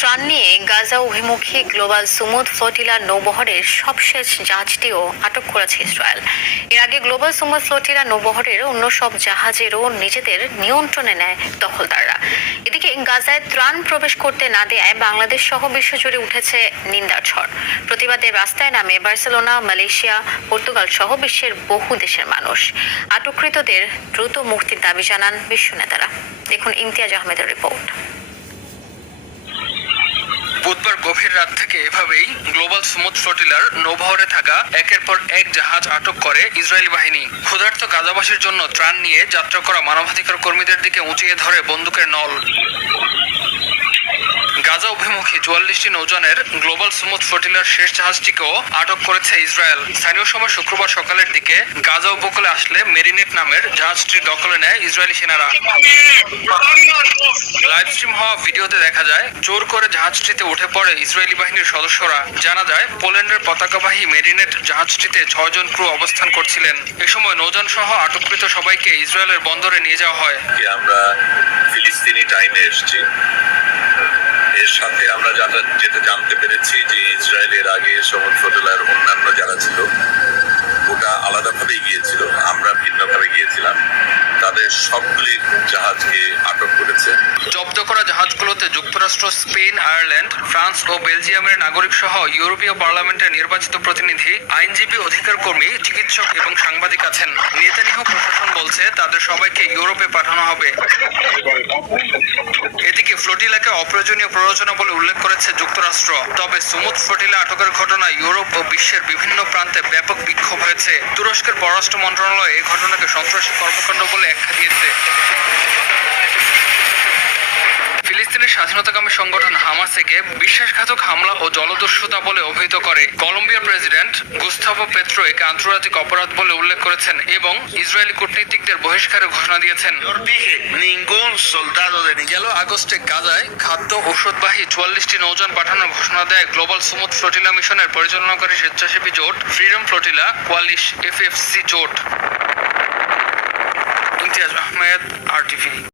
ত্রাণ নিয়ে গাজা অভিমুখী গ্লোবাল সুমুদ ফ্লোটিলা নৌবহরের সবশেষ জাহাজটিও আটক করেছে ইসরায়েল। এর আগে গ্লোবাল সুমুদ ফ্লোটিলা নৌবহরের অন্য সব জাহাজেরও নিজেদের নিয়ন্ত্রণে নেয় দখলদাররা। এদিকে গাজায় ত্রাণ প্রবেশ করতে না দেয়ায় বাংলাদেশ সহ বিশ্বজুড়ে উঠেছে নিন্দার ঝড়। প্রতিবাদে রাস্তায় নামে বার্সেলোনা, মালয়েশিয়া, পর্তুগাল সহ বিশ্বের বহু দেশের মানুষ। আটককৃতদের দ্রুত মুক্তির দাবি জানান বিশ্ব নেতারা। দেখুন ইমতিয়াজ আহমেদের রিপোর্ট। বুধবার গভীর রাত থেকে এভাবেই গ্লোবাল সুমুদ ফ্লোটিলার নৌবহরে থাকা একের পর এক জাহাজ আটক করে ইসরায়েলি বাহিনী। ক্ষুধার্ত গাজাবাসীর জন্য ত্রাণ নিয়ে যাত্রা করা মানবাধিকার কর্মীদের দিকে উঁচিয়ে ধরে বন্দুকের নল। গাজা অভিমুখী 44টি নৌযানের গ্লোবাল সুমুদ ফ্লোটিলার শেষ জাহাজটিকেও আটক করেছে ইসরায়েল। স্থানীয় সময় শুক্রবার সকালের দিকে গাজা উপকূলে আসলে মেরিনেট নামের জাহাজটির দখলে নেয় ইসরায়েলি সেনারা। লাইভ স্ট্রিম হওয়া ভিডিওতে দেখা যায় জোর করে জাহাজটিতে উঠে পড়ে ইসরায়েলি বাহিনীর সদস্যরা। জানা যায় পোল্যান্ডের পতাকাবাহী মেরিনেট জাহাজটিতে 6 জন ক্রু অবস্থান করছিলেন। এ সময় নৌযান সহ আটককৃত সবাইকে ইসরায়েলের বন্দরে নিয়ে যাওয়া হয়। আমরা ফিলিস্তিনি টাইমে এসেছি। এর সাথে আমরা যেটা জানতে পেরেছি যে ইসরায়েলের আগে সমুদ্র ফ্লোটিলার অন্যান্য যারা ছিল ওটা আলাদাভাবে গিয়েছিল, আমরা ভিন্নভাবে গিয়েছিলাম। তাদের সবগুলি জাহাজকে আটক করেছে। জব্দ করা জাহাজগুলোতে যুক্তরাষ্ট্র, স্পেন, আয়ারল্যান্ড, ফ্রান্স ও বেলজিয়ামের নাগরিক সহ ইউরোপীয় পার্লামেন্টের নির্বাচিত প্রতিনিধি, আইনজীবী, অধিকার কর্মী, চিকিৎসক এবং সাংবাদিক আছেন। নেতানিয়াহু প্রশাসন বলছে তাদের সবাইকে ইউরোপে পাঠানো হবে। এদিকে ফ্লোটিলাকে অপ্রয়োজনীয় প্ররোচনা বলে উল্লেখ করেছে যুক্তরাষ্ট্র। তবে সুমুদ ফ্লোটিলা আটকের ঘটনায় ইউরোপ ও বিশ্বের বিভিন্ন প্রান্তে ব্যাপক বিক্ষোভ হয়েছে। তুরস্কের পররাষ্ট্র মন্ত্রণালয় এই ঘটনাকে সন্ত্রাসী কর্মকাণ্ড বলে আখ্যা দিয়েছে। ফিলিস্তিনের স্বাধীনতাকামী সংগঠন হামাস একে বিশ্বাসঘাতক হামলা ও জলদস্যুতা বলে অভিহিত করে। কলম্বিয়ার প্রেসিডেন্ট গুস্তাভো পেট্রো একে আন্তর্জাতিক অপরাধ বলে উল্লেখ করেছেন এবং ইসরায়েলি কূটনীতিকদের বহিষ্কারের ঘোষণা দিয়েছেন। গেল আগস্টে গাজায় খাদ্য ঔষধবাহী 44টি নৌযান পাঠানোর ঘোষণা দেয় গ্লোবাল সুমুদ ফ্লোটিলা মিশনের পরিচালনাকারী স্বেচ্ছাসেবী জোট ফ্রিডম ফ্লোটিলা কোয়ালিশ FFC জোট। ইমতিয়াজ আহমেদ, RTV।